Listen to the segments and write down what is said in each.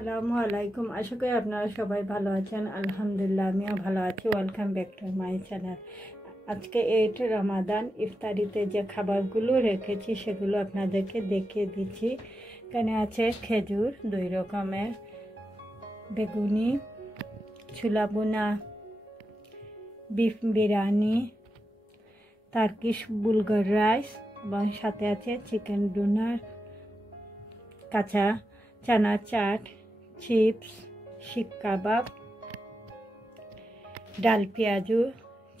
আসসালামু আলাইকুম। আশা করি আপনারা সবাই ভালো আছেন। আলহামদুলিল্লাহ আমিও ভালো আছি। Welcome back to my channel. আজকে 8 রমাদান ইফতারিতে যে খাবারগুলো রেখেছি সেগুলো আপনাদেরকে দেখিয়ে দিচ্ছি। এখানে আছে খেজুর 2 রকমের, বেগুনি, ছোলা বোনা, beef biryani, Turkish bulgur rice এবং সাথে আছে চিকেন ডোনার, কাঁচা চানা চাট, চিপস, শিক কাবাব, ডাল পেঁয়াজু,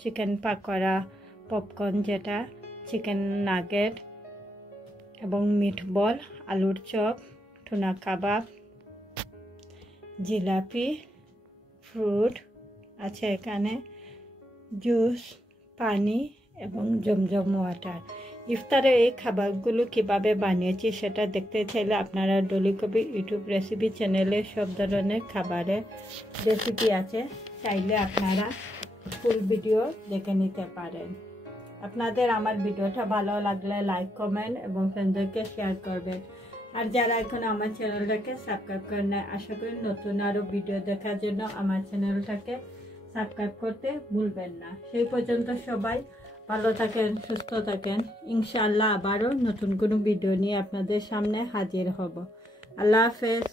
চিকেন পাকোড়া, পপকর্ন যেটা, চিকেন নাগেট এবং মিটবল, আলুর চপ, টুনা কাবাব, জিলাপি, ফ্রুট আছে এখানে, জুস, পানি এবং জমজম ওয়াটার। ইফতারে এই খাবারগুলো কিভাবে বানিয়েছি সেটা দেখতে চাইলে আপনারা ডলি কবি ইউটিউব রেসিপি চ্যানেলে সব ধরনের খাবারের রেসিপি আছে, চাইলে আপনারা ফুল ভিডিও দেখে নিতে পারেন। আপনাদের আমার ভিডিওটা ভালো লাগলে লাইক, কমেন্ট এবং ফ্রেন্ডদেরকে শেয়ার করবেন। আর যারা এখন আমার চ্যানেলটাকে সাবস্ক্রাইব করেন না, আশা করি নতুন আরও ভিডিও দেখার জন্য আমার চ্যানেলটাকে সাবস্ক্রাইব করতে ভুলবেন না। সেই পর্যন্ত সবাই ভালো থাকেন, সুস্থ থাকেন। ইনশাআল্লাহ আবারও নতুন কোনো ভিডিও নিয়ে আপনাদের সামনে হাজির হব। আল্লাহ হাফেজ।